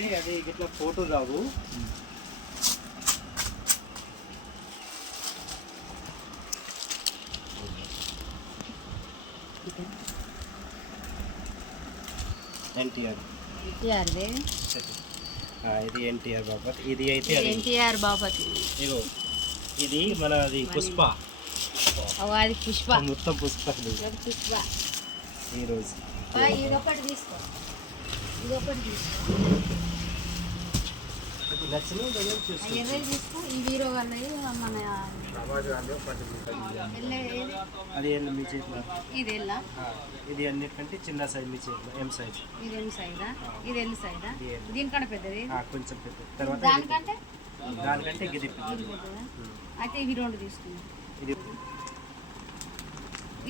అంటే అది ఇట్లా ఫోటో రావు. ఎన్టీఆర్ ఇది ఎన్టీఆర్ బాపత్. ఇది అయితే ఎన్టీఆర్ బాపత్. ఇగో ఇది మన అది పుష్ప. అది పుష్ప మొత్తం పుష్ప. పుష్ప ఈరోజు ఇదొకటి తీసుకో, ఇదొకటి తీసుకో, ఎర్రది తీసుకో. ఈ హీరో వాళ్ళవి మన అది మీ చేతిలో. ఇది ఎల్ల, ఇది అన్నిటికంటే చిన్న సైజ్ మీ చేతిలో. M size. ఇది ఎల్ సైజా, ఇది ఎల్ సైజా. దీనికంటే పెద్దది, కొంచెం పెద్ద. తర్వాత దానికంటే గిది పెద్దదా. అయితే ఇవి రెండు తీసుకున్నాం.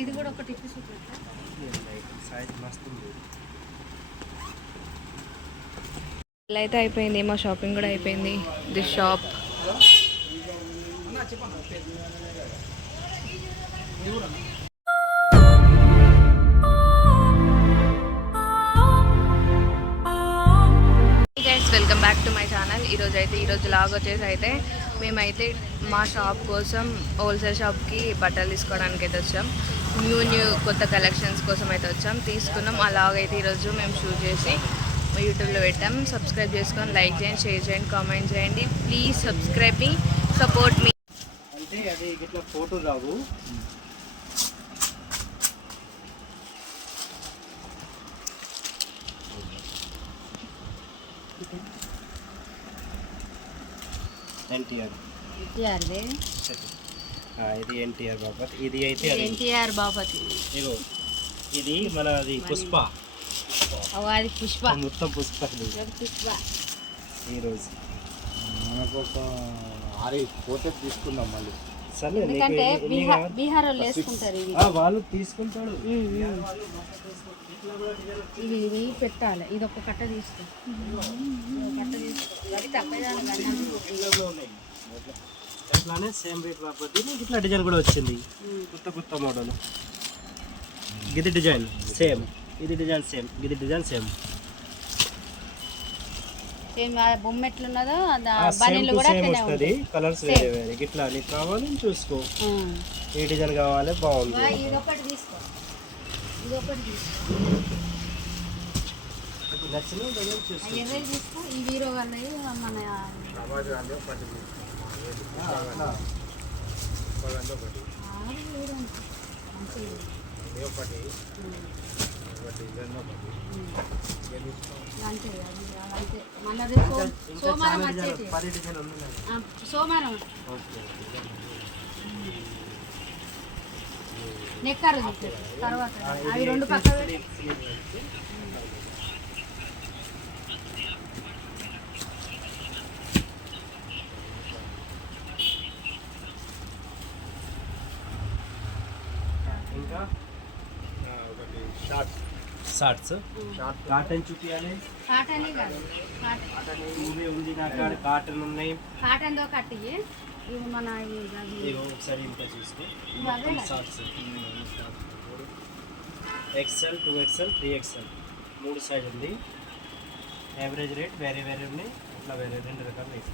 ఇది కూడా ఒకటి ఇప్పి చూపెట్టా. సైజ్ మస్తు ఉంది. అయితే అయిపోయింది, మా షాపింగ్ కూడా అయిపోయింది. This shop guys, welcome back to my channel. ఈరోజు లాగ్ వచ్చేసి అయితే మేమైతే మా షాప్ కోసం హోల్సేల్ షాప్కి బట్టలు తీసుకోవడానికి అయితే వచ్చాం. న్యూ కొత్త కలెక్షన్స్ కోసం అయితే వచ్చాం, తీసుకున్నాం. అలాగైతే ఈరోజు మేము షూట్ చేసి యూట్యూబ్లో పెట్టాం. సబ్స్క్రైబ్ చేసుకొని లైక్ చేయండి, షేర్ చేయండి, కామెంట్ చేయండి. ప్లీజ్ సబ్స్క్రైబ్ మీ, సపోర్ట్ మీ. అంటే అది ఇట్లా ఫోటో రావు. ఎన్టీఆర్ ఇది ఎన్టీఆర్ బాపత్. ఇది అయితే ఎన్టీఆర్ బాపత్. ఇగో ఇది మన అది పుష్ప. అది పుష్ప మొత్తం పుష్ప. పుష్ప ఈరోజు మనకు ఒక 6 ఫోటో తీసుకుందాం మళ్ళీ. సరే, ఎందుకంటే బీహార్ వాళ్ళు వేసుకుంటారు ఇవి. వాళ్ళు తీసుకుంటాడు. ఇది పెట్టాలి. ఇది ఒక కట్ట తీసుకో, కట్ట తీసుకో. అది అట్లానే సేమ్ రేట్ కాబట్టి ఇట్లా డిజైన్ కూడా వచ్చింది. కొత్త మోడల్. గిది డిజైన్ సేమ్, ఇది డిజైన్ సేమ్, గిది డిజైన్ సేమ్. బొమ్మ ఎట్లున్నదో సేమ్ వస్తుంది. కలర్స్ వేరే వేరే. ఇట్లా నీకు కావాలి చూసుకో, ఏ డిజైన్ కావాలి. బాగుంది. ఇదొకటి తీసుకో, ఇదొకటి తీసుకో, నచ్చిన డిజైన్ చూసుకో. ఎర్రది తీసుకో. ఈ హీరో వాళ్ళవి మన సోమవారం నెక్కారు తర్వాత అవి రెండు పక్కన ఇంకా ఒకటి షార్ట్స్ కాటన్ చూపించాలి. కాటన్ కాదు, ఉంది నా కాడ. కాటన్ ఉన్నాయి. కాటన్ తో కట్టి ఇవి మన ఒకసారి ఇంకా చూసుకో. Shorts XL, 2XL, 3XL 3 size ఉంది. యావరేజ్ రేట్ వేరే వేరే ఉన్నాయి. అట్లా వేరే 2 రకాలు ఉన్నాయి.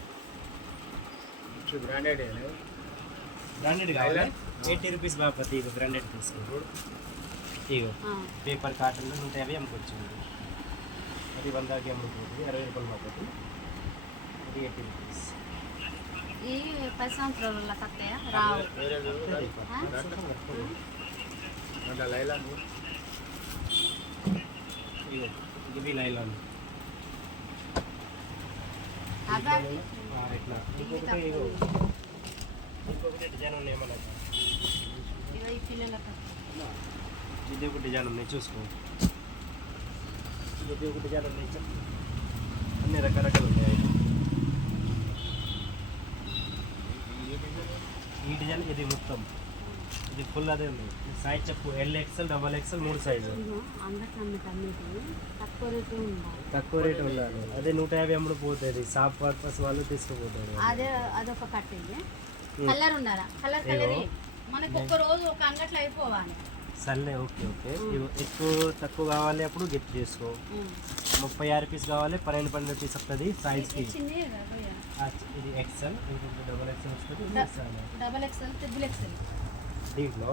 బ్రాండెడ్ కావాలి. 80 రూపీస్ బాపతి. ఇక బ్రాండెడ్ తీసుకో. ఇగో పేపర్ కాటన్లో 150 అమ్ముకోవచ్చు. అది 100కి అమ్ముతుంది. 60 రూపాయలు బాపతి. ఇది 80 రూపీస్. ఈ 10 సంవత్సరాల కత్తయా రావు. ఇగో ఇవి లైలాన్. ఇట్లా ఇంకొకటి డిజైన్ ఉన్నాయి మనకి. ఇది ఒక డిజైన్ ఉన్నాయి చూసుకో. ఇది ఒక డిజైన్ ఉన్నాయి. అన్ని రకరకాలు ఉన్నాయి. ఈ డిజైన్ ఇది మొత్తం ఇది ఫుల్ అదే ఉంది. సైజ్ చెప్పు. LXL, XXL 3 size. తక్కువ రేటు ఉండాలి. అదే 150 అమ్ముడు పోతుంది. షాప్ పర్పస్ వాళ్ళు తీసుకుపోతారు. అదే అదొక కట్టింది. కలర్ ఉండాలా. కలర్ మనకి ఒక్క రోజు ఒక అంగట్లో అయిపోవాలి. సర్లే ఓకే ఓకే ఇవి ఎక్కువ తక్కువ కావాలి అప్పుడు గిఫ్ట్ చేసుకో. 36 పీస్ కావాలి 12 పీస్ వస్తుంది సైజ్కి. చిన్నవి కదా ఇది ఎక్సెల్, ఇంకొకటి డబల్ ఎక్సెల్ వస్తుంది, ఇది XL. Double XL triple XL దీంట్లో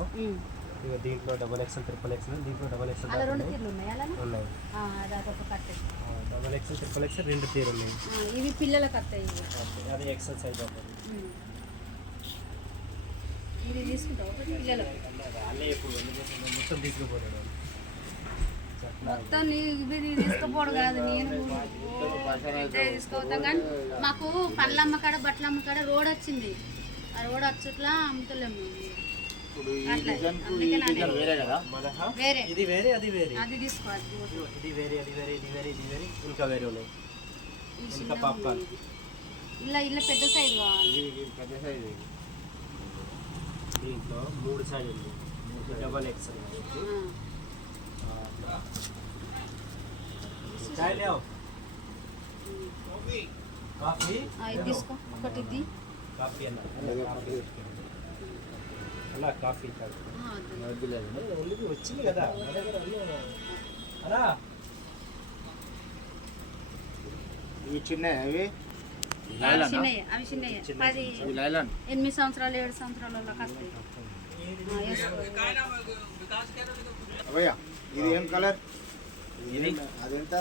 ఇగో దీంట్లో డబల్ ఎక్సెల్ ట్రిపుల్ ఎక్సెల్, దీంట్లో డబల్ ఎక్సెల్ అలా 2 తీర్లు ఉన్నాయి అలా ఉన్నాయి. అదొక కట్టే డబల్ ఎక్సెల్ ట్రిపుల్ ఎక్సెల్ 2 తీరు ఉన్నాయి. ఇవి పిల్లలకు వస్తాయి ఇవి. అది ఎక్సెల్ సైజ్ అవుతుంది. ఇది తీసుకుంటావు ఒకటి పిల్లలకు అన్నీ ఎప్పుడు మొత్తం తీసుకుపోతాడు మొత్తం ఇవి తీసుకుపోవడం కాదు, నేను తీసుకోవద్దాం. కానీ మాకు పండ్లమ్మ కాడ బట్టలమ్మ కాడ రోడ్ వచ్చింది, ఆ రోడ్ వచ్చుట్లా అమ్ముతలేము ఇప్పుడు ఈ అట్లా. డిజైన్కు ఈ అందుకే డిజైన్ వేరే కదా. వేరే ఇది వేరే అది వేరే, అది తీసుకోవాలి. ఇది వేరే అది వేరే, ఇది వేరే ఇది వేరే, ఇంకా వేరే ఉన్నాయి. ఇంకా పాప్కార్న్ ఇలా పెద్ద సైజు కావాలి. ఇది పెద్ద సైజ్ ఇది. దీంట్లో 3 సైజ్ ఉంది, డబల్ ఎక్సెల్. चाय ले आओ కాఫీ ఇది తీసుకో ఒకటి ఇది కాఫీ అన్న కాఫీ కాదు ఓన్లీ వచ్చింది కదా నా దగ్గర అలా. ఇవి చిన్నవి అవి చిన్నయ్య, అవి చిన్నయ్య 10 ఇవి లైలాన్ 8 సంవత్సరాలు 7 సంవత్సరాల వాళ్ళకి వస్తాయి. అవయ్యా ఇది ఏం కలర్? ఇది అదెంత?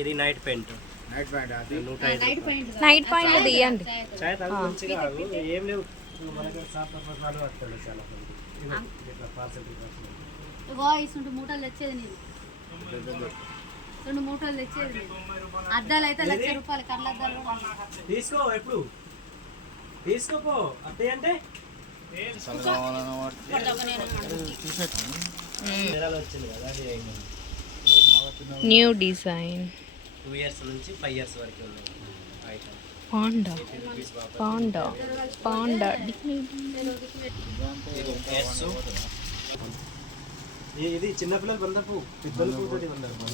ఇది నైట్ పెయింట్ నైట్ ప్యాంట్ అది 105. నైట్ పాయింట్ తీయండి. చాయ్ తాగు మంచిగా ఆగు. ఏం లేవు మనకి సాఫ్ పదాలు వస్తాయి చాలా మంది. ఇట్లా పార్సల్ ఇగో ఇసుంటి మూటలు తెచ్చేది నేను, 2 మూటలు తెచ్చేది నేను. అద్దాలు అయితే 1,00,000 రూపాయలు, కళ్ళ అద్దాలు కూడా. తీసుకో ఎప్పుడు తీసుకోపో అత్తే అంటే నెలలు వచ్చింది కదా అది అయింది. న్యూ డిజైన్ 2 ఇయర్స్ నుంచి 5 ఇయర్స్ వరకు ఉన్నాయి ఐటమ్. పాండా 80 రూపీస్ బాబా. పాండా పాండా ఇది చిన్నపిల్లలు బందపు పెద్దలు కూతుడి బందపు.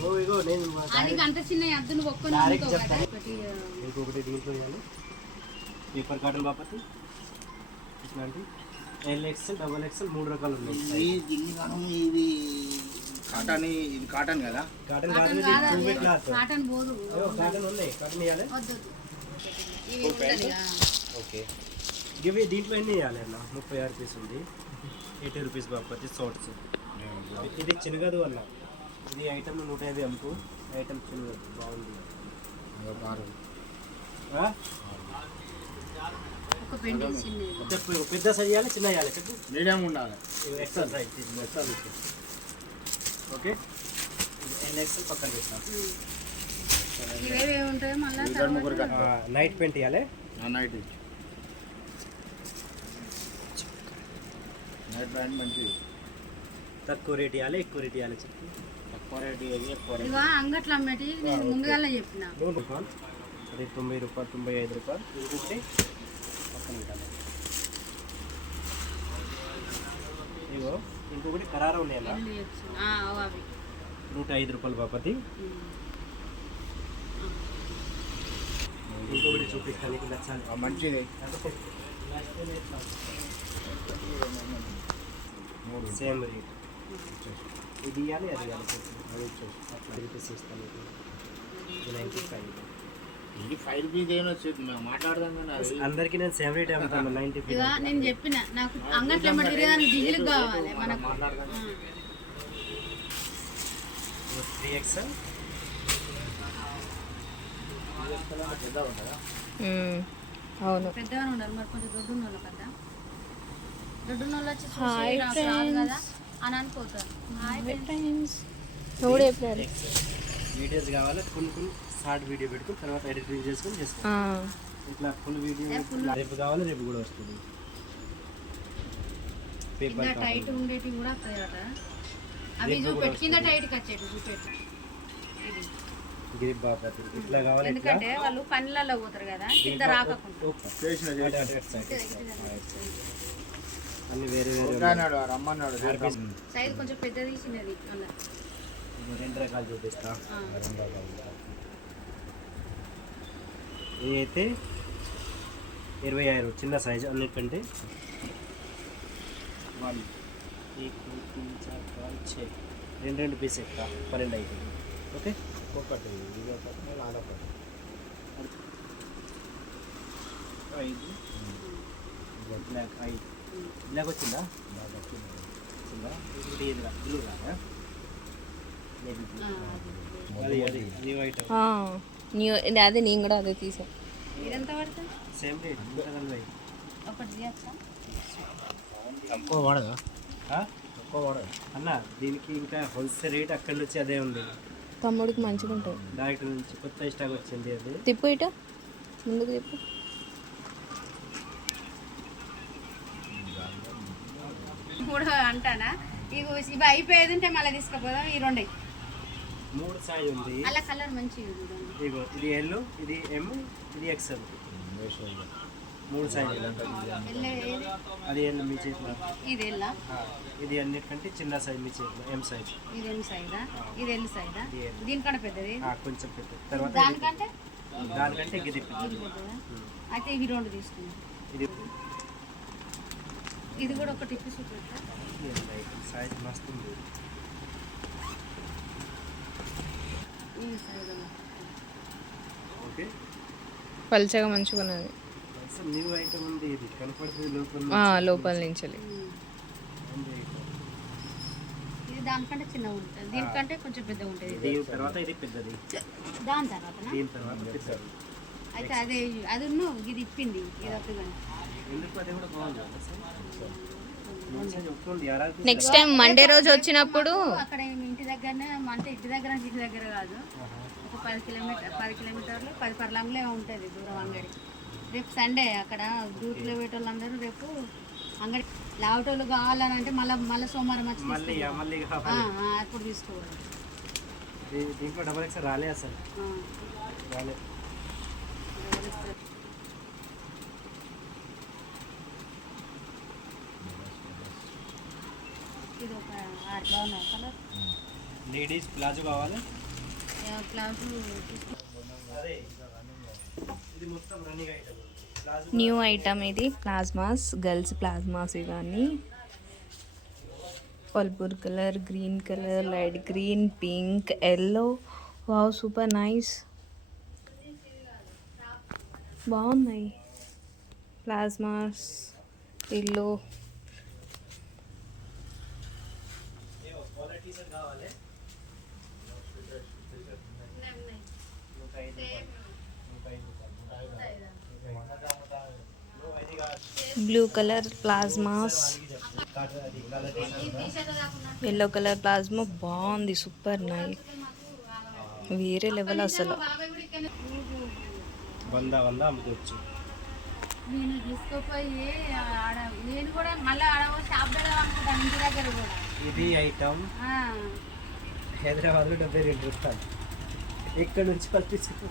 ఓ ఇగో నేను అది గంట చిన్న అద్దును ఒక్కని డైరెక్ట్ చెప్తాను. ఇంకొకటి దీంట్లో ఇవ్వాలి పేపర్ కాటన్ బాపతి ఇట్లాంటి LXL డబల్ ఎక్స్ఎల్ 3 రకాలు ఉన్నాయి. ఇది కాటన్, ఇది కాటన్ కదా. కాటన్ కాదు ఇది టూబే క్లాత్. కాటన్ పోదు. కాటన్ ఉన్నాయి, కాటన్ ఇవ్వాలి. వద్దు ఇవి ఉండాలి. ఓకే ఇవి దీంట్లో ఎన్ని ఇవ్వాలి అన్న? 36 పీస్ ఉంది, 80 రూపీస్ బాపతి షార్ట్స్. ఇది చిన్నగదు అన్న, ఇది ఐటమ్ 150 అమ్ముకు. ఐటమ్ చిన్నగదు బాగుంది. ఆ? ఒక పెండి చిన్నది. చెప్పు పెద్ద సైజ్ ఇవ్వాలి చిన్న ఇవ్వాలి చెప్పు. మీడియం ఉండాలి. XL size XL okay. LXL పక్కన పెట్టినా. ఇవేవి ఉంటాయి మళ్ళీ ఇద్దరు ముగ్గురు నైట్ పెయింట్ ఇవ్వాలి. నైట్ నైట్ ప్యాంట్ మంచిది. తక్కువ రేట్ ఇవ్వాలి ఎక్కువ రేట్ ఇవ్వాలి చెప్పు. తక్కువ రేట్ ఏది ఎక్కువ రేట్. ఇక అంగట్లో అమ్మేటి నేను ముందుగానే చెప్పిన. రూపాయలు అది 90 రూపాయలు 95 రూపాయలు. ఇంకొకటి పక్కన పెట్టాలి. ఇగో ఇంకొకటి కరారా ఉన్నాయి అలా అవి 105 రూపాయలు బాపతి. ఇంకొకటి చూపిస్తాను నీకు నచ్చాలి. మంచిది. సేమ్ రేట్ ఇది ఇవ్వాలి అది ఇవ్వాలి. అట్లా రూపీస్ ఇస్తాను నీకు. ఇది 95. ఇది 5 రూపీస్ ఏమైనా వచ్చేది మేము మాట్లాడదాం కానీ అది అందరికీ నేను సేమ్ రేట్ అమ్ముతాను 95. ఇక నేను చెప్పిన నాకు అంగట్లో అమ్మటి డిజిల్ కావాలి మనకు. 3XL పెద్దగా ఉంటుందా? అవును. పెద్దగానే ఉండాలి మరి, కొంచెం దొడ్డు ఉన్న వాళ్ళు కదా. దొడ్డు ఉన్న వాళ్ళు వచ్చి హాయ్ చూసి రాదు కదా అని అనుకోతారు. ఎవడు చెప్పాడు? వీడియోస్ కావాలి కొన్ని షార్ట్ వీడియో పెట్టుకుని తర్వాత ఎడిటింగ్ చేసుకొని చేసుకో. ఇట్లా ఫుల్ వీడియో రేపు కావాలి రేపు కూడా వస్తుంది. పేపర్ కింద టైట్ ఉండేటివి కూడా వస్తాయట. అవి చూపెట్టు కింద టైట్కి వచ్చేటి చూపెట్టు. ఇది గ్రిప్ బాపతి ఇట్లా కావాలి. ఇట్లా ఎందుకంటే వాళ్ళు పనులలో పోతారు కదా కింద రాకుండా. అన్ని వేరే వేరే అన్నాడు రమ్మన్నాడు. సైజ్ కొంచెం పెద్దది చిన్నది అలా 2 రకాలు చూపిస్తా. ఇది అయితే 25 చిన్న సైజు అన్నిటికంటే. एक दो तीन चार पाँच छः రెండు పీస్ ఎక్కువ 12 అవుతుంది. ఓకే ఒక్కొక్కటి ఇది ఒకటి మళ్ళీ అదొకటి 5 బ్లాక్ 5 బ్లాక్ వచ్చిందా? బాగా వచ్చింది. వచ్చిందా? ఇది ఎదురా బ్లూ రాదా? Navy blue. అది అది న్యూ ఐటమ్ న్యూ అదే నేను కూడా అదే తీసాను. ఇదంతా పడుతుంది సేమ్ రేట్ 140. ఒకటి చేయొచ్చా? తక్కువ పడదా? తక్కువ పడదు. అన్న దీనికి ఇంకా హోల్సేల్ రేట్ అక్కడి నుంచి అదే ఉంది. తమ్ముడికి మంచిగా ఉంటుంది. డైరెక్ట్ నుంచి కొత్త స్టాక్ వచ్చింది అది. తిప్పు ఇట ముందుకు తిప్పు. కూడా అంటానా ఇగో ఇవి అయిపోయేది ఉంటే మళ్ళీ తీసుకుపోదాం. ఈ రెండు 3 సైజ్ ఉంది. అలా కలర్ మంచిగా ఉంది చూడండి. ఇగో ఇది ఎల్, ఇది ఎం, ఇది ఎక్స్ఎల్. 3 సైజ్. ఎల్ల ఏది? అది ఎల్ మీ చేతిలో. ఇది ఎల్లా? ఇది అన్నిటికంటే చిన్న సైజ్ మీ చేతిలో ఎం సైజ్. ఇది ఎల్ సైజా? ఇది ఎల్ సైజా? ఇది L. దీనికంటే పెద్దది? కొంచెం పెద్ద. తర్వాత దానికంటే దానికంటే ఇది ఇది పెద్దదా? అయితే ఇవి రెండు తీసుకున్నాం. ఇది ఇది కూడా ఒకటి ఇప్పి చూపెట్టా. సైజ్ మస్తు ఉంది. ఈ సైజ్ ఓకే పల్చగా మంచిగా ఉన్నది. అసలు న్యూ ఐటమ్ ఉంది. ఇది కనపడుతుంది లోపల లోపల నుంచి. ఉంది item. ఇది దానికంటే చిన్నగా ఉంటుంది. దీనికంటే కొంచెం పెద్దగా ఉంటుంది. దీని తర్వాత ఇది పెద్దది. దాని తర్వాత దీని తర్వాత పెద్దది. అయితే అది ఇది ఇప్పింది ఇది ఒకటి. ఎందుకు అది కూడా బాగుంది చెప్తుంది. నెక్స్ట్ టైం మండే రోజు వచ్చినప్పుడు అక్కడ ఇంటి దగ్గరనే అంటే ఇంటి దగ్గర కాదు, ఒక 10 కిలోమీటర్లు 10 పర్లంలో ఉంటుంది దూరం అంగడి. రేపు సండే అక్కడ డ్యూటీలో పెట్టేవాళ్ళందరూ రేపు అంగడి లావటోళ్ళు కావాలని అంటే మళ్ళీ సోమవారం వచ్చి మళ్ళీ అప్పుడు తీసుకోవాలి. దీంట్లో డబల్ ఎక్స్ రాలే అసలు రాలే. ఇది ఒక 6 బాగున్నాయి కలర్. లేడీస్ ప్లాజో కావాలి. ప్లాజో అదే ఇది మొత్తం running item. Palazzo new item ఇది. ప్లాజ్మాస్, గర్ల్స్ ప్లాజ్మాస్ ఇవన్నీ. పల్పూర్ colour, green colour, light green, pink, yellow. Wow super nice, బాగున్నాయి. Plasmas, yellow. క్వాలిటీ సార్ కావాలి. Blue colour plasmas, yellow colour plasma బాగుంది. సూపర్ నైస్, వేరే లెవెల్ అసలు. 100 అమ్ముకోవచ్చు. నేను తీసుకుపోయి నేను కూడా మళ్ళీ షాప్ పెడదాం అనుకుంటాను ఇంటి దగ్గర కూడా. ఇది ఐటమ్ హైదరాబాద్లో 72 రూపాయలు. ఇక్కడ నుంచి పంపించుకో.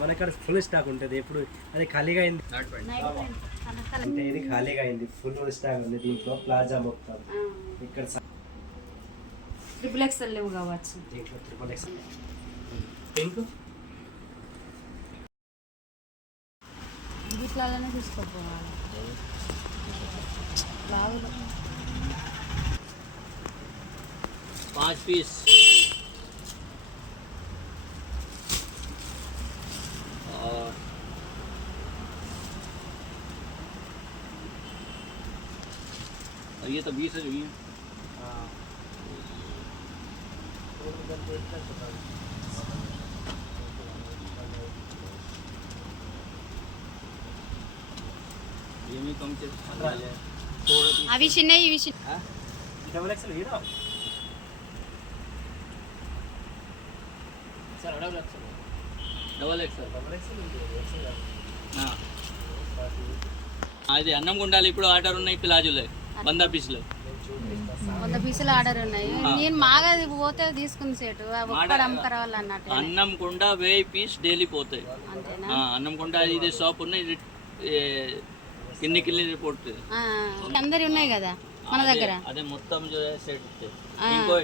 మన కాడ ఫుల్ స్టాక్ ఉంటుంది ఎప్పుడు. అది ఖాళీగా అయింది అంటే ఇది ఖాళీగా అయింది. ఫుల్ స్టాక్ ఉంది దీంట్లో. ప్లాజా మొత్తం ఇక్కడ XXL లేవు కావచ్చు దీంట్లో. XXL పింక్ వీటిలోనే తీసుకోపోవాలి. 5 पीस और ये तो 20 है जो ये में कम से అవి చిన్నవి ఇవి చిన్న. XXL ఏదో सर डबल एक्सएल అది అన్నం గుండాలి. ఇప్పుడు ఆర్డర్ ఉన్నాయి ప్లాజోలే 100 పీసులు. 100 పీసులు ఆర్డర్ ఉన్నాయి. నేను మాగా పోతే తీసుకుని సేటు ఒక్కడ అమ్మకరావాలి అన్నట్టు. అన్నం కుండ 1000 పీస్ డైలీ పోతాయి. అంతేనా? అన్నం కుండ ఇది షాప్ ఉన్నాయి. కిన్ని రిపోర్ట్ అందరి ఉన్నాయి కదా మన దగ్గర. అదే మొత్తం సెట్ ఇంకో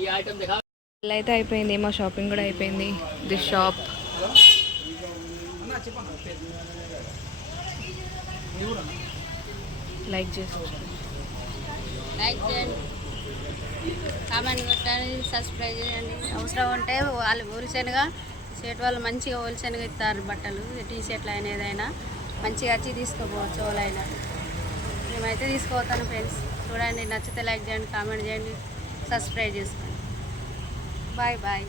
ఈ ఐటమ్ దిఖా. అయితే అయిపోయింది, మా షాపింగ్ కూడా అయిపోయింది. దిస్ షాప్ లైక్ చేసి లైక్ చేయండి, కామెంట్ కొట్టండి, సబ్స్క్రైబ్ చేయండి. అవసరం ఉంటే వాళ్ళు హోల్సేల్గా షర్ట్ వాళ్ళు మంచిగా హోల్సేల్గా ఇస్తారు బట్టలు, టీ షర్ట్లు అయినా ఏదైనా మంచిగా వచ్చి తీసుకోపోవచ్చు వాళ్ళైనా. మేమైతే తీసుకోపోతాను ఫ్రెండ్స్. చూడండి, నచ్చితే లైక్ చేయండి, కామెంట్ చేయండి, సబ్స్క్రైబ్ చేసుకోండి. Bye bye.